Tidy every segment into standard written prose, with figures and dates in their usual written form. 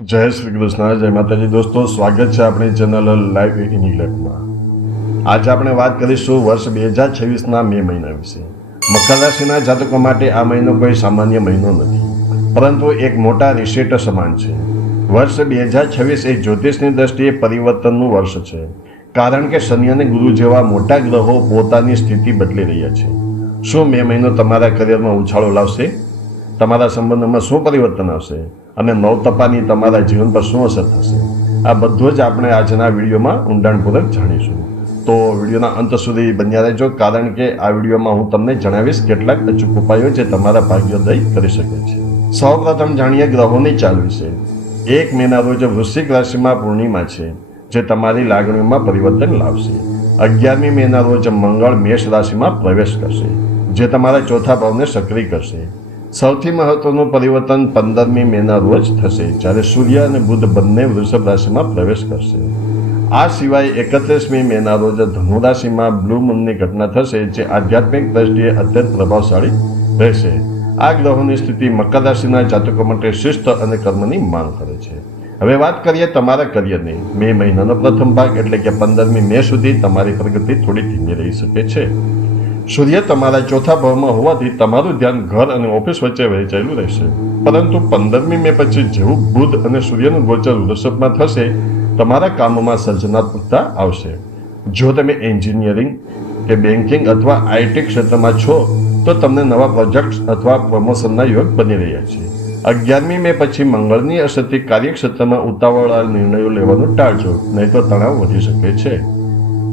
જય શ્રી કૃષ્ણ, જય માતાજી. દોસ્તો, સ્વાગત છે આપણી ચેનલ લાઈવ ઇંગ્લેન્ડમાં. આજે આપણે વાત કરીશું વર્ષ 2026ના મે મહિના વિશે. મકર રાશિના જાતકો માટે આ મહિનો કોઈ સામાન્ય મહિનો નથી, પરંતુ એક મોટા રિસેટ સમાન છે. વર્ષ 2026 એ જ્યોતિષની દ્રષ્ટિએ પરિવર્તનનું વર્ષ છે, કારણ કે શનિ અને ગુરુ જેવા મોટા ગ્રહો પોતાની સ્થિતિ બદલી રહ્યા છે. શું મે મહિનો તમારા કરિયરમાં ઉછાળો લાવશે? તમારા સંબંધોમાં શું પરિવર્તન આવશે? અને નવતપાની તમારા જીવન પર શું અસર થશે? આ બધું જ આપણે આજના વિડીયોમાં ઊંડાણપૂર્વક જાણીશું. તો વિડીયોના અંત સુધી બન્યા રહેજો, કારણ કે આ વિડીયોમાં હું તમને જણાવીશ કેટલાક અચૂક ઉપાયો જે તમારા ભાગ્યોદય કરી શકે છે. સૌપ્રથમ જાણીએ ગ્રહોની ચાલ વિશે. 1 મેના રોજ વૃશ્ચિક રાશિમાં પૂર્ણિમા છે, જે તમારી લાગણીઓમાં પરિવર્તન લાવશે. 11મી મેના રોજ મંગળ મેષ રાશિમાં પ્રવેશ કરશે, જે તમારા ચોથા ભાવને સક્રિય કરશે. સૌથી મહત્વનું પરિવર્તન 15મી મેના રોજ થશે, જ્યારે સૂર્ય અને બુધ બંને વૃષભ રાશિમાં પ્રવેશ કરશે. આ સિવાય 31મી મેના રોજ ધનુ રાશિમાં બ્લુ મૂનની ઘટના થશે, જે આધ્યાત્મિક દ્રષ્ટિએ અત્યંત પ્રભાવશાળી રહેશે. આ ગ્રહોની સ્થિતિ મકર રાશિના જાતકો માટે શિસ્ત અને કર્મની માંગ કરે છે. હવે વાત કરીએ તમારા કરિયરની. મે મહિનાનો પ્રથમ ભાગ એટલે કે 15મી મે સુધી તમારી પ્રગતિ થોડી ધીમી રહી શકે છે. સૂર્ય તમારા ચોથા ભાવમાં હોવાથી તમારું ધ્યાન ઘર અને ઓફિસ વચ્ચે વહેંચાયેલું રહેશે. પરંતુ 15મી મે પછી જેવું બુધ અને સૂર્યનું ગોચર વૃષભમાં થશે, તમારા કામોમાં સર્જનાત્મકતા આવશે. જો તમે એન્જિનિયરિંગ કે બેન્કિંગ અથવા આઈટી ક્ષેત્રમાં છો, તો તમને નવા પ્રોજેક્ટ્સ અથવા પ્રમોશનના યોગ બની રહ્યા છે. 11મી મે પછી મંગળની અસરથી કાર્યક્ષેત્રમાં ઉતાવળા નિર્ણયો લેવાનું ટાળજો, નહીં તો તણાવ વધી શકે છે.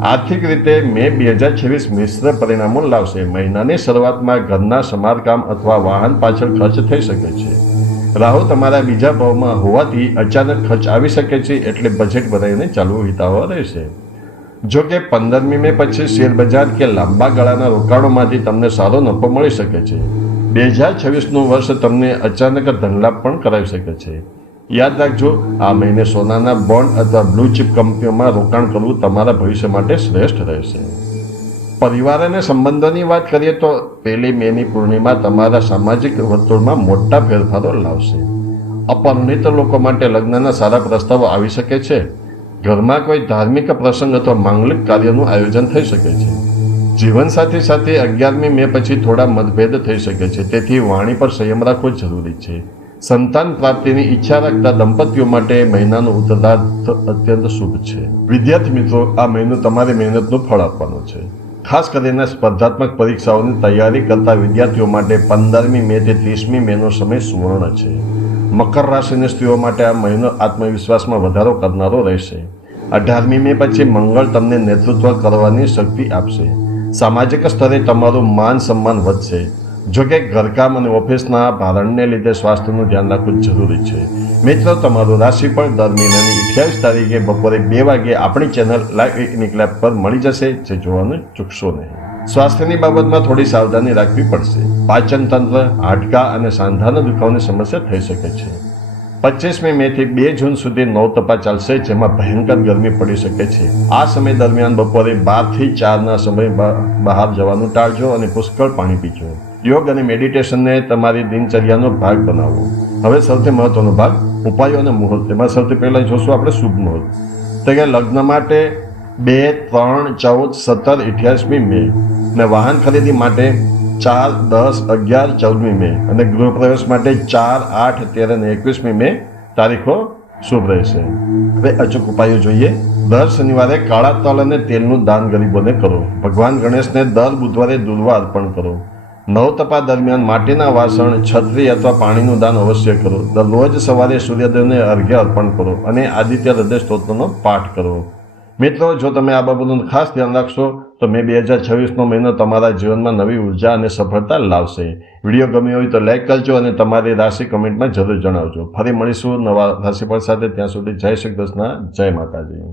આર્થિક રીતે મે 2026 મિશ્ર પરિણામો લાવશે. મહિનાની શરૂઆતમાં ઘરના સમારકામ અથવા વાહન પાછળ ખર્ચ થઈ શકે છે. રાહુ તમારા બીજા ભાવમાં હોવાથી અચાનક ખર્ચ આવી શકે છે, એટલે બજેટ બનાવીને ચાલવું હિતાવહ રહેશે. જો કે 15મી મે પછી શેરબજાર કે લાંબા ગાળાના રોકાણોમાંથી તમને સારો નફો મળી શકે છે. 2026નું વર્ષ તમને અચાનક ધનલાભ પણ કરાવી શકે છે. યાદ રાખજો, આ મહિને સોનાના બોન્ડ અથવા બ્લુ ચિપ કંપનીઓમાં રોકાણ કરવું તમારા ભવિષ્ય માટે શ્રેષ્ઠ રહેશે. પરિવાર અને સંબંધોની વાત કરીએ તો 1 મેની પૂર્ણિમા તમારા સામાજિક વર્તુળમાં મોટા ફેરફારો લાવશે. અપરિણિત લોકો માટે લગ્નના સારા પ્રસ્તાવો આવી શકે છે. ઘરમાં કોઈ ધાર્મિક પ્રસંગ અથવા માંગલિક કાર્યનું આયોજન થઈ શકે છે. જીવનસાથી સાથે 11મી મે પછી થોડા મતભેદ થઈ શકે છે, તેથી વાણી પર સંયમ રાખવો જરૂરી છે. સંતાન પ્રાપ્તિની ઈચ્છા રાખતા દંપતીઓ માટે મહિનાનો ઉત્તરાર્ધ અત્યંત શુભ છે. વિદ્યાર્થી મિત્રો, આ મહિનો તમારી મહેનતનું ફળ આપવાનો છે. ખાસ કરીને સ્પર્ધાત્મક પરીક્ષાઓની તૈયારી કરતા વિદ્યાર્થીઓ માટે 15મી મે થી 30મી મેનો સમય સુવર્ણ છે. મકર રાશિની સ્ત્રીઓ માટે આ મહિનો આત્મવિશ્વાસમાં વધારો કરનારો રહેશે. 18મી મે પછી મંગળ તમને નેતૃત્વ કરવાની શક્તિ આપશે. સામાજિક સ્તરે તમારું માન સન્માન વધશે. જોકે ઘરકામ અને ઓફિસના ભારણને લીધે સ્વાસ્થ્યનું ધ્યાન રાખવું જરૂરી છે. મિત્રો, તમારું રાશિફળ દર મહિનાની 28 તારીખે બપોરે 2 વાગે આપણી ચેનલ લાઈવ ઇંગ્લેન્ડ પર મળી જશે, જે જોવાનું ચૂકશો નહીં. સ્વાસ્થ્યની બાબતમાં થોડી સાવધાની રાખવી પડશે. પાચન તંત્ર, હાડકાં અને સાંધાના દુખાવાની સમસ્યા થઈ શકે છે. 25મી મે થી 2 જૂન સુધી નવતપા ચાલશે, જેમાં ભયંકર ગરમી પડી શકે છે. આ સમય દરમિયાન બપોરે 12 થી 4ના સમય બહાર જવાનું ટાળજો અને પુષ્કળ પાણી પીજો. યોગ અને મેડિટેશનને તમારી દિનચર્યાનો ભાગ બનાવો. હવે સૌથી મહત્વનો ભાગ, ઉપાયો અને મુહૂર્ત. એમાં સૌથી પહેલાં જોશું આપણે શુભ મુહૂર્ત. તો કે લગ્ન માટે 2, 3, 14, 17, 28મી મે, અને વાહન ખરીદી માટે 4, 10, 11, 14મી મે, અને ગૃહપ્રવેશ માટે 4, 8, 13 અને 21મી મે તારીખો શુભ રહેશે. હવે અચૂક ઉપાયો જોઈએ. દર શનિવારે કાળા તલ અને તેલનું દાન ગરીબોને કરો. ભગવાન ગણેશને દર બુધવારે દૂર્વા અર્પણ કરો. નવતપા દરમિયાન માટીના વાસણ, છત્રી અથવા પાણીનું દાન અવશ્ય કરો. દરરોજ સવારે સૂર્યદેવને અર્ઘ્ય અર્પણ કરો અને આદિત્ય હૃદય સ્તોત્રનો પાઠ કરો. મિત્રો, જો તમે આ બાબતનું ખાસ ધ્યાન રાખશો તો મે 2026નો મહિનો તમારા જીવનમાં નવી ઉર્જા અને સફળતા લાવશે. વિડીયો ગમ્યો હોય તો લાઈક કરજો અને તમારી રાશિ કમેન્ટમાં જરૂર જણાવજો. ફરી મળીશું નવા રાશિફળ સાથે. ત્યાં સુધી જય શ્રી કૃષ્ણ, જય માતાજી.